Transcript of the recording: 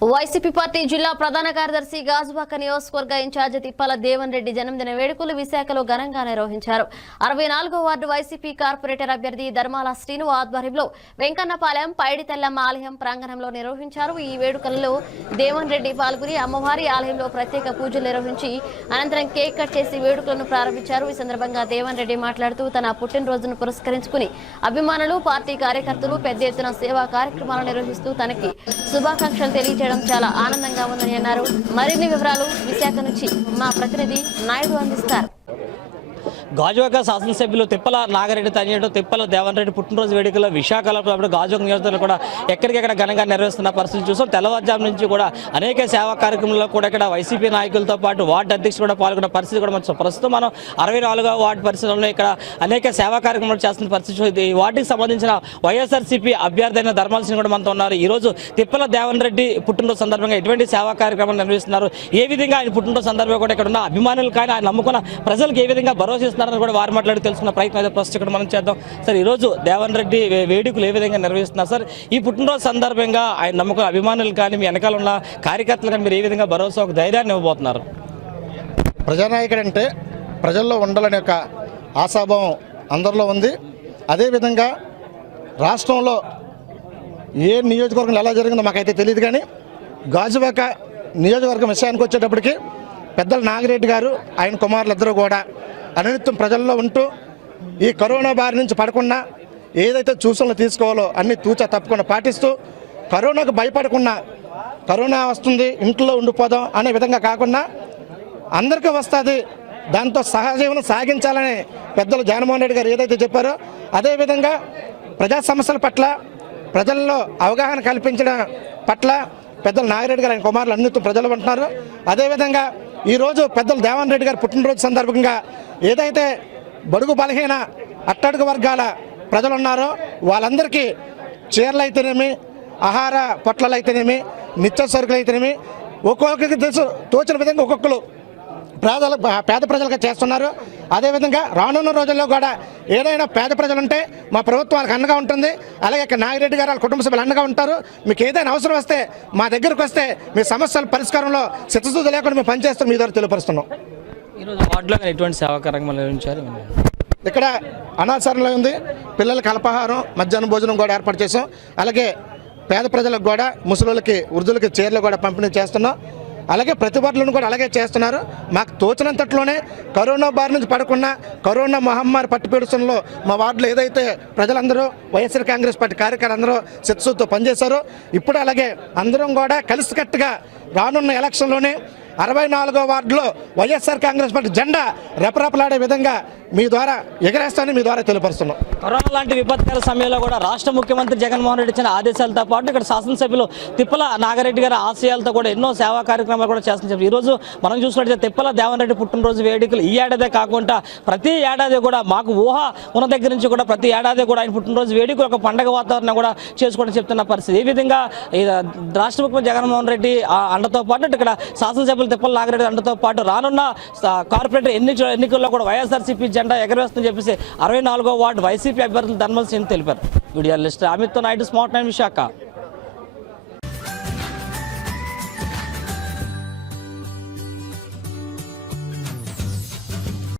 YCP party జిల్లా ప్రధాన కార్యదర్శి గాజువాక నియోజకవర్గ ఇన్ఛార్జి తిప్పాల దేవన్ రెడ్డి జన్మదిన వేడుకలు విశాఖలో ఘనంగా నిర్వహించారు. అరవై నాలుగో వార్డు వైసీపీ కార్పొరేటర్ అభ్యర్థి ధర్మాల శ్రీను ఆధ్వర్యంలో వెంకన్నపాలెం పైడితెల్లమ్మ ఆలయం ప్రాంగణంలో నిర్వహించారు. ఈ వేడుకలలో దేవన్ రెడ్డి పాల్గొని అమ్మవారి ఆలయంలో ప్రత్యేక పూజలు నిర్వహించి అనంతరం కేక్ కట్ చేసి వేడుకలను ప్రారంభించారు. ఈ సందర్భంగా దేవన్ రెడ్డి మాట్లాడుతూ తన పుట్టినరోజును పురస్కరించుకుని అభిమానులు పార్టీ కార్యకర్తలు పెద్ద ఎత్తున సేవా కార్యక్రమాలు నిర్వహిస్తూ తనకి శుభాకాంక్షలు చేయడం చాలా ఆనందంగా ఉందని అన్నారు. మరిన్ని వివరాలు విశాఖ నుంచి మా ప్రతినిధి నాయుడు అందిస్తారు. గాజువాక శాసనసభ్యులు తిప్పల నాగరెడ్డి తనయుడు తిప్పల దేవన్ రెడ్డి పుట్టినరోజు వేడుకలో విశాఖలో అప్పుడు గాజువాక నియోజకవర్గంలో కూడా ఎక్కడికెక్కడ ఘనంగా నిర్వహిస్తున్న పరిస్థితి చూసాం. తెల్లవారుజాము నుంచి కూడా అనేక సేవా కార్యక్రమంలో కూడా ఇక్కడ వైసీపీ నాయకులతో పాటు వార్డు అధ్యక్షులు కూడా పాల్గొన్న పరిస్థితి కూడా మనం ప్రస్తుతం మనం అరవై నాలుగో వార్డు పరిస్థితుల్లో ఇక్కడ అనేక సేవా కార్యక్రమాలు చేస్తున్న పరిస్థితి ఈ వార్డుకి సంబంధించిన వైఎస్ఆర్సీపీ అభ్యర్థి అయిన ధర్మాలసింగ్ కూడా మనతో ఉన్నారు. ఈ రోజు తిప్పల దేవన్ రెడ్డి పుట్టినరోజు సందర్భంగా ఎటువంటి సేవా కార్యక్రమాలు నిర్వహిస్తున్నారు? ఏ విధంగా ఆయన పుట్టినరోజు సందర్భంగా కూడా ఇక్కడ ఉన్న అభిమానులు కానీ ఆయన నమ్ముకున్న ప్రజలకు ఏ విధంగా భరోసా ఇస్తున్నారని కూడా వారు మాట్లాడి తెలుసుకున్న ప్రయత్నం అయితే ప్రస్తుతం ఇక్కడ మనం చేద్దాం. సార్ ఈరోజు దేవన్ రెడ్డి వేడుకలు ఏ విధంగా నిర్వహిస్తున్నారు? సార్ ఈ పుట్టినరోజు సందర్భంగా ఆయన నమ్మకం అభిమానులు కానీ మీ వెనకాల ఉన్న కార్యకర్తలు కానీ మీరు ఏ విధంగా భరోసా ఒక ధైర్యాన్ని ఇవ్వబోతున్నారు? ప్రజానాయకుడు అంటే ప్రజల్లో ఉండాలనే ఒక ఆశాభావం అందరిలో ఉంది. అదేవిధంగా రాష్ట్రంలో ఏ నియోజకవర్గం ఎలా జరిగిందో మాకైతే తెలియదు కానీ గాజువాక నియోజకవర్గం విషయానికి వచ్చేటప్పటికి పెద్దల నాగిరెడ్డి గారు ఆయన కుమారులిద్దరూ కూడా అనిత్యం ప్రజల్లో ఉంటూ ఈ కరోనా బారి నుంచి పడకుండా ఏదైతే సూచనలు తీసుకోవాలో అన్ని తూచా తప్పకుండా పాటిస్తూ కరోనాకు భయపడకుండా కరోనా వస్తుంది ఇంట్లో ఉండిపోదాం అనే విధంగా కాకుండా అందరికీ వస్తుంది. దాంతో సహజీవనం సాగించాలని పెద్దలు జగన్మోహన్ రెడ్డి గారు ఏదైతే చెప్పారో అదేవిధంగా ప్రజా సమస్యల పట్ల ప్రజల్లో అవగాహన కల్పించడం పట్ల పెద్దలు నాగిరెడ్డి గారు ఆయన కుమారులు అన్నిటి ప్రజలు ఉంటున్నారు అదేవిధంగా ఈరోజు పెద్దలు దేవన్ రెడ్డి గారు పుట్టినరోజు సందర్భంగా ఏదైతే బడుగు బలహీన అట్టడుగు వర్గాల ప్రజలు ఉన్నారో వాళ్ళందరికీ చీరలు అయితేనేమి ఆహార పొట్లలు అయితేనేమి నిత్య సరుకులు అయితేనేమి ఒక్కొక్కరికి తెలుసు తోచిన విధంగా ఒక్కొక్కరు పేదల పేద ప్రజలుగా చేస్తున్నారు. అదేవిధంగా రానున్న రోజుల్లో కూడా ఏదైనా పేద ప్రజలు ఉంటే మా ప్రభుత్వం వాళ్ళకి అండగా ఉంటుంది. అలాగే ఇక్కడ నాగిరెడ్డి గారు వాళ్ళ కుటుంబ సభ్యులు అండగా ఉంటారు. మీకు ఏదైనా అవసరం వస్తే మా దగ్గరకు వస్తే మీ సమస్యల పరిష్కారంలో చిత్తశుద్ధి లేకుండా మేము పనిచేస్తాం. మీ ద్వారా తెలియపరుస్తున్నాం. ఈరోజు వార్డులో కానీ ఎటువంటి సేవా కార్యక్రమాలు నిర్వహించారు ఇక్కడ అనాచారంలో ఉంది. పిల్లలకి అల్పాహారం మధ్యాహ్నం భోజనం కూడా ఏర్పాటు చేసాం అలాగే పేద ప్రజలకు కూడా ముసలిళ్ళకి వృద్ధులకి చీరలు కూడా పంపిణీ చేస్తున్నాం. అలాగే ప్రతిభటలను కూడా అలాగే చేస్తున్నారు. మాకు తోచినంతట్లోనే కరోనా బారి నుంచి పడకుండా కరోనా మహమ్మారి పట్టుపీడుస్తున్నలో మా వార్డులో ఏదైతే ప్రజలందరూ వైఎస్ఆర్ కాంగ్రెస్ పార్టీ కార్యకర్తలందరూ చిత్తశుద్ధితో పనిచేశారో ఇప్పుడు అలాగే అందరం కూడా కలిసికట్టుగా రానున్న ఎలక్షన్లోనే అరవై నాలుగో వార్డులో వైఎస్ఆర్ కాంగ్రెస్ పార్టీ జెండా రెపరెపలాడే విధంగా మీ ద్వారా ఎగరేస్తానని మీ ద్వారా తెలియపరుస్తున్నాం. కరోనా లాంటి విపత్కర సమయంలో కూడా రాష్ట్ర ముఖ్యమంత్రి జగన్మోహన్ రెడ్డి ఇచ్చిన ఆదేశాలతో పాటు ఇక్కడ శాసనసభ్యులు తిప్పల నాగారెడ్డి గారి ఆశయాలతో కూడా ఎన్నో సేవా కార్యక్రమాలు కూడా చేస్తున్నారు. ఈ రోజు మనం చూసినట్లయితే తిప్పల దేవన్ రెడ్డి పుట్టినరోజు వేడుకలు ఈ ఏడాదే కాకుండా ప్రతి ఏడాది కూడా మాకు ఊహ ఉన్న దగ్గర నుంచి కూడా ప్రతి ఏడాది కూడా ఆయన పుట్టినరోజు వేడుకలు ఒక పండగ వాతావరణం కూడా చేసుకోవడం చెప్తున్న పరిస్థితి. ఈ విధంగా ఈ రాష్ట్ర ముఖ్యమంత్రి జగన్మోహన్ రెడ్డి ఆ అండతో పాటు ఇక్కడ శాసనసభ్యులు తిప్పల నాగిరెడ్డి అండతో పాటు రానున్న కార్పొరేటర్ ఎన్నిక ఎన్నికల్లో కూడా వైఎస్ఆర్సీపీ జెండా ఎగరవేస్తుందని చెప్పేసి అరవై నాలుగో వార్డు వైసీపీ అభ్యర్థులు ధర్మల్ సింగ్ తెలిపారు. వీడియో లిస్ట్ అమిత్తో నాయుడు స్మార్ట్ నైన్ విశాఖ.